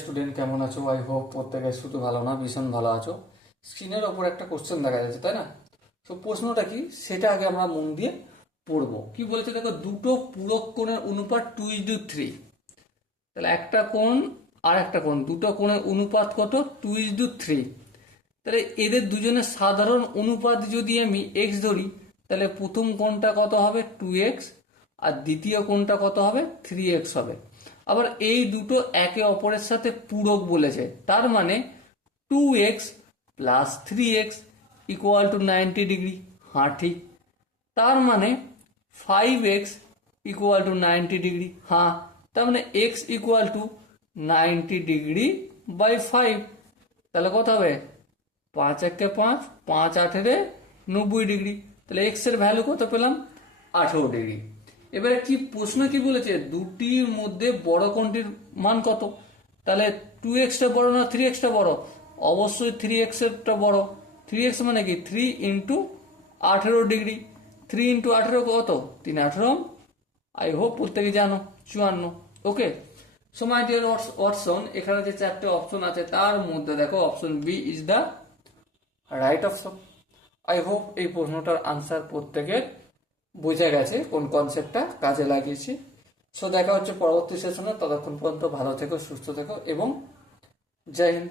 Student কেমন আছো? I hope প্রত্যেকে শুধু ভালো না, ভীষণ ভালো আছো। স্ক্রিনের ওপর একটা কোশ্চেন দেখা যাচ্ছে, তাই না? তো প্রশ্নটা কি সেটা আগে আমরা মন দিয়ে পড়বো। কি বলেছে দেখো, দুটো পূরক কোণের অনুপাত 2:3। তাহলে একটা কোণ আর একটা কোণ, দুটো কোণের অনুপাত কত? 2:3। তাহলে এদের দুজনের সাধারণ অনুপাত যদি আমি এক্স ধরি, তাহলে প্রথম কোণটা কত হবে? 2x, আর দ্বিতীয় কোণটা কত হবে? 3x হবে। আবার এই দুটো একে অপরের সাথে পূরক বলেছে, তার মানে 2x plus 3x equal to 90 degree. হ্যাঁ ঠিক। তার মানে 5x ইকুয়াল টু 90 ডিগ্রি। হ্যাঁ, তার মানে x equal to 90 degree by 5। তাহলে কত হবে? 5 × 1 = 5, 5 × 8 = 90 ডিগ্রি। তাহলে এক্স এর ভ্যালু কত পেলাম? 18 ডিগ্রি। এবারে কি প্রশ্ন কি বলেছে, দুটির মধ্যে বড় কোণটির মান কত? তাহলে 2x-টা বড় না 3x-টা বড়? অবশ্যই 3x-এরটা বড়। 3x মানে কি? 3 × 18 ডিগ্রি। 3 × 18 কত? 3 × 18, আই হোপ প্রত্যেকে জানো, 54। Okay. So my dear Watson, এখানে যে চারটে অপশন আছে তার মধ্যে দেখো option B is the right option. I hope এই প্রশ্নটার আনসার প্রত্যেকের বোঝা গেছে, কোন কনসেপ্টটা কাজে লাগিয়েছি। সো দেখা হচ্ছে পরবর্তী সেশনে। ততক্ষণ পর্যন্ত ভালো থেকো, সুস্থ থেকো এবং জয় হিন্দ।